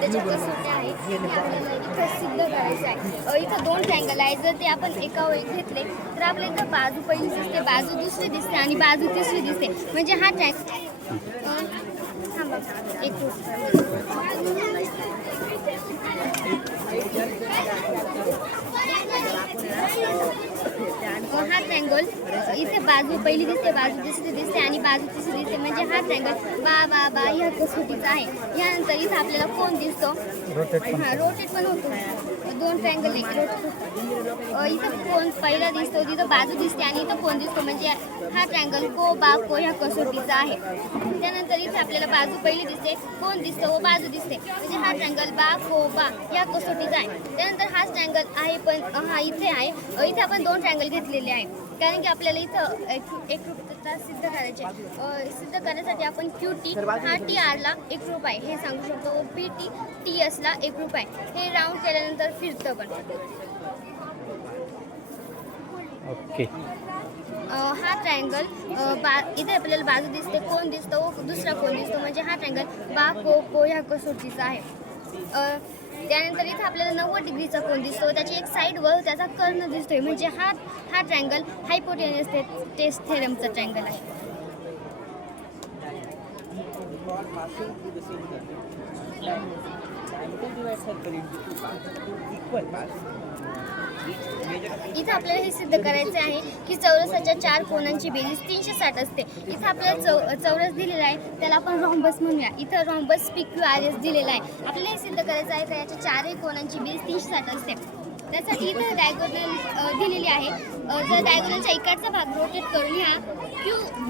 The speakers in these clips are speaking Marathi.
त्याच्या कसोट्या आहे हे आपल्याला इथं सिद्ध करायचं आहे. इथं 2 ट्रायंगल आहे. जर ते आपण एकावर एक घेतले तर आपल्या इथं बाजू पहिली दिसते, बाजू दुसरी दिसते आणि बाजू तिसरी दिसते. म्हणजे हा थांबा एक हा ट्रँगल इथे बाजू पहिली दिसते, बाजू दुसरी दिसते आणि बाजू तिसरी दिसते. म्हणजे हा ट्रँगल बा ह्या कसोटीचा आहे. यानंतर इथं आपल्याला कोण दिसतो, रोटेट पण होतो. 2 ट्रँगल रोटेट होतो. इथं कोण पहिला दिसतो, तिथं बाजू दिसते आणि इथं कोण दिसतो. म्हणजे हा ट्रँगल को ह्या कसोटीचा आहे. त्यानंतर इथे आपल्याला बाजू पहिली दिसते, कोण दिसतं व बाजू दिसते. म्हणजे हा ट्रँगल बा या कसोटीचा आहे. त्यानंतर हाच ट्रँगल आहे पण हा इथे आहे. इथे आपण 2 ट्रँगल घेतलेले आहे कारण की आपल्याला इथं एकरूपता सिद्ध करायचे. सिद्ध करण्यासाठी आपण QT हा TRला एकरूप आहे हे सांगू शकतो व PT TSला एकरूप आहे. हे राऊंड केल्यानंतर फिरतं पण. ओके. हा ट्रायंगल इथे आपल्याला बाजू दिसते, कोण दिसतो व दुसरा कोण दिसतो. म्हणजे हा ट्रायंगल को ह्या कसोटीचा आहे. त्यानंतर इथे आपल्याला 90 डिग्रीचा कोन दिसतो, त्याची एक साईडवर त्याचा कर्ण दिसतोय. म्हणजे हा ट्रायंगल हायपोटेन्युस टेस्ट थेरमचा ट्रायंगल आहे. इथे आपल्याला हे सिद्ध करायचे आहे की चौरसाच्या 4 कोनांची बेरीज 360 असते. इथे आपल्याला चौरस दिलेला आहे, त्याला आपण रॉम्बस म्हणूया. इथं रॉम्बस PQRS दिलेला आहे. आपल्याला हे सिद्ध करायचं आहे का याच्या 4ही कोनांची बेरीज 360 असते. त्यासाठी इथं डायगोनल दिलेली आहे. जर डायगोनलच्या इकडचा भाग रोटेट करून ह्या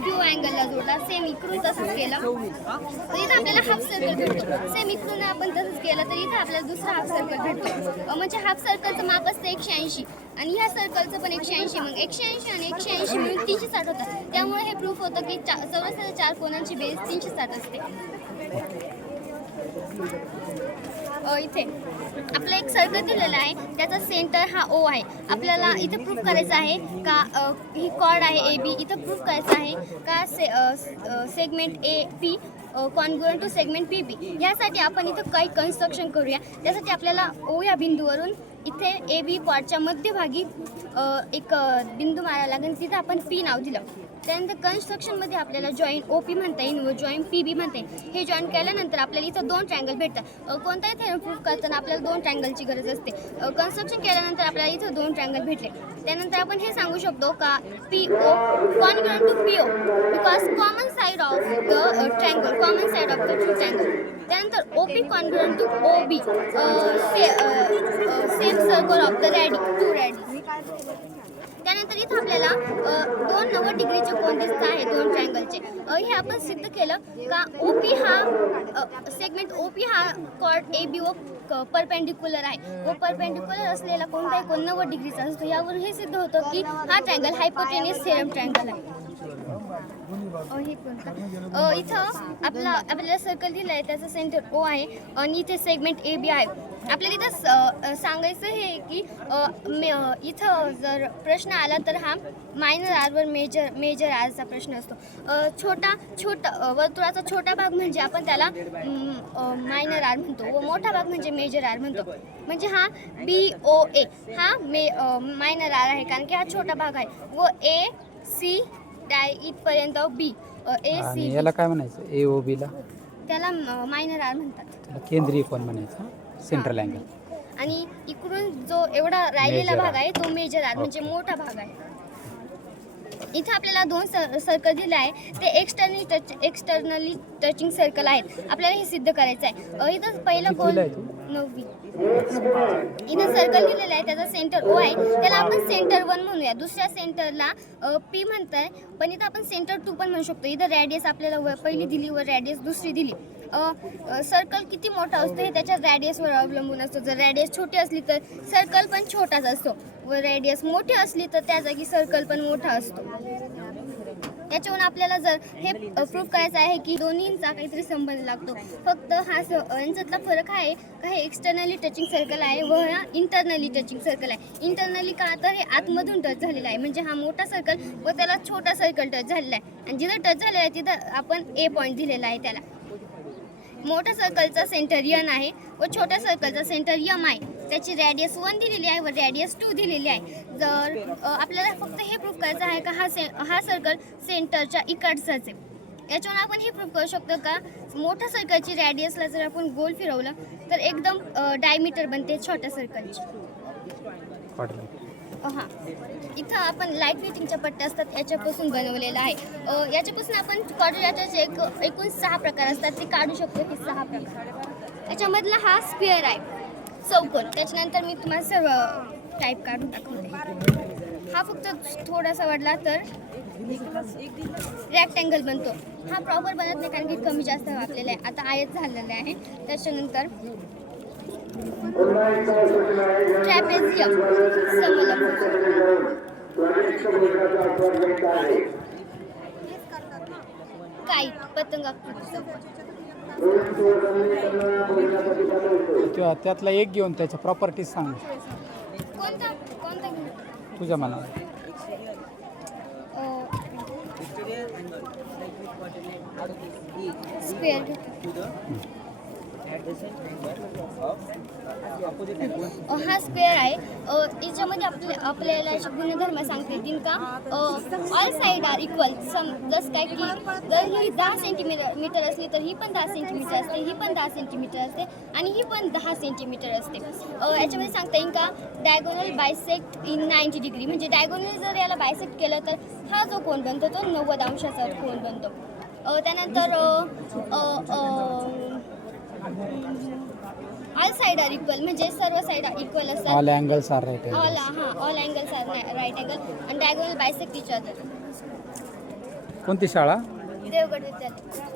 क्यू अँगलला जोडला, सेम इकडून तसंच केलं तर इथं आपल्याला हाफ सर्कल भेटतो. सेम इकडून आपण तसंच केलं तर इथं आपल्याला दुसरा हाफ सर्कल भेटतो. म्हणजे हाफ सर्कलचं माप असतं 180 आणि ह्या सर्कलचं पण 180. मग 180 आणि 180 मिळून 360 होतात. त्यामुळे हे प्रूफ होतं की चौरसाच्या 4 कोनांची बेरीज 360 असते. इथे आपला एक सर्कल दिलेला आहे, त्याचा सेंटर हा O आहे. आपल्याला इथे प्रूफ करायचं आहे का ही कॉर्ड आहे AB. इथं प्रूफ करायचं आहे का segment AP congruent to segment PB. यासाठी आपण इथं काही कन्स्ट्रक्शन करूया. त्यासाठी आपल्याला O या बिंदूवरून इथे AB कॉर्डच्या मध्यभागी एक बिंदू मारायला लागेल. तिथं आपण P नाव दिलं. त्यानंतर कन्स्ट्रक्शनमध्ये आपल्याला जॉईंट OP म्हणता येईल व जॉईंट PB म्हणता येईल. हे जॉईन केल्यानंतर आपल्याला इथं 2 ट्रँगल भेटतात. कोणताही थेरम प्रूफ करताना आपल्याला 2 ट्रँगलची गरज असते. कन्स्ट्रक्शन केल्यानंतर आपल्याला इथं 2 ट्रँगल भेटले. त्यानंतर आपण हे सांगू शकतो का PO congruent to PO because common side of the triangle, common side of the triangle. त्यानंतर OP congruent to OB same circle of the two radii. त्यानंतर इथं आपल्याला 2 90 डिग्रीचे कोन दिसत आहे 2 ट्रँगलचे. हे आपण सिद्ध केलं का OP हा सेगमेंट OP हा कॉर्ड AB व परपेंडिक्युलर आहे व परपेंडिक्युलर असलेला कोणताही कोन 90 डिग्रीचा असतो. यावरून हे सिद्ध होतं की हा ट्रँगल हायपोटेन्युस थेरम ट्रँगल आहे. हे कोणतं इथं आपल्याला सर्कल दिलं आहे, त्याचं सेंटर O आहे आणि इथे सेगमेंट AB आहे. आपल्याला इथं सांगायचं हे की इथं जर प्रश्न आला तर हा मायनर आरवर मेजर आरचा प्रश्न असतो. छोटा वर्तुळाचा छोटा भाग म्हणजे आपण त्याला मायनर आर म्हणतो व मोठा भाग म्हणजे मेजर आर म्हणतो. म्हणजे हा BOA हा मायनर आर आहे कारण की हा छोटा भाग आहे व AC इथपर्यंत B AC. याला काय म्हणायचं AOB ला? त्याला मायनर आर म्हणतात. केंद्रीय कोन म्हणायचं, सेंट्रल अँगल. आणि इकडून जो एवढा राहिलेला भाग आहे तो मेजर आर म्हणजे मोठा भाग आहे. इथे आपल्याला 2 सर्कल दिले आहे, ते एक्सटर्नली टचिंग सर्कल आहेत. आपल्याला हे सिद्ध करायचं आहे. इथं पहिला कोन 9वी. इथं सर्कल दिलेला आहे, त्याचा सेंटर O आहे, त्याला आपण सेंटर 1 म्हणूया. दुसऱ्या सेंटरला P म्हणताय, पण इथं आपण सेंटर 2 पण म्हणू शकतो. इथं रॅडियस आपल्याला पहिली दिली व रॅडियस दुसरी दिली. सर्कल किती मोठा असतो हे त्याच्या रॅडियसवर अवलंबून असतो. जर रॅडियस छोटी असली तर सर्कल पण छोटाच असतो व रॅडियस मोठी असली तर त्या जागी सर्कल पण मोठा असतो. याच्यावरून आपल्याला जर हे प्रूफ करायचं आहे की दोन्हींचा काहीतरी संबंध लागतो. फक्त हा यांच्यातला फरक आहे का हे एक्सटर्नली टचिंग सर्कल आहे व हा इंटरनली टचिंग सर्कल आहे. इंटरनली का तर हे आतमधून टच झालेला आहे म्हणजे हा मोठा सर्कल व त्याला छोटा सर्कल टच झालेला आहे आणि जिथं टच झालेला आहे तिथं आपण A पॉईंट दिलेला आहे त्याला. मोठ्या सर्कलचा सेंटर यन आहे व छोट्या सर्कलचा सेंटर यम आहे. त्याची रॅडियस 1 दिलेली आहे व रॅडियस 2 दिलेली आहे. जर आपल्याला फक्त हे प्रूफ करायचं आहे का हा सर्कल सेंटरच्या इकडचाच आहे. याच्यावरून आपण हे प्रूफ करू शकतो का मोठ्या सर्कलची रॅडियसला जर आपण गोल फिरवलं तर एकदम डायमीटर बनते छोट्या सर्कलची. हां, इथं आपण लाईट वेटिंगच्या पट्ट्या असतात याच्यापासून बनवलेलं आहे. याच्यापासून आपण क्वाड्रिलेटरचे एकूण 6 प्रकार असतात ते काढू शकतो. हे 6 प्रकार. याच्यामधला हा स्क्वेअर आहे, चौकोन. त्याच्यानंतर मी तुम्हाला सर्व टाईप काढून दाखवते. हा फक्त थोडासा वाढला तर रॅक्टँगल बनतो. हा प्रॉपर बनत नाही कारण की कमी जास्त वापरलेला आहे. आता आयत झालेला आहे. त्याच्यानंतर ट्रॅपेझियम, समलंब, काईट, पतंगाकृती. त्यातला एक घेऊन त्याच्या प्रॉपर्टीज सांग. कोणता कोणता तुझ्या मनात. स्क्वेअर. हा स्क्वेअर आहे. याच्यामध्ये आपल्याला असे गुणधर्म सांगता येतील का ऑल साईड आर इक्वल. जसं काय की जर ही 10 सेंटीमीटर असली तर ही पण 10 सेंटीमीटर असते, ही पण 10 सेंटीमीटर असते आणि ही पण 10 सेंटीमीटर असते. याच्यामध्ये सांगता येईल का डायगोनल बायसेक्ट इन 90 डिग्री. म्हणजे डायगोनल जर याला बायसेक्ट केलं तर हा जो कोन बनतो तो 90 अंशाचा कोन बनतो. त्यानंतर ऑल साईड आर इक्वल म्हणजे सर्व साईड इक्वल असतात. All angles are right. All angles are right angle आणि डायगोनल बायसेक्ट इच अदर. कोणती शाळा? देवगड विद्यालय.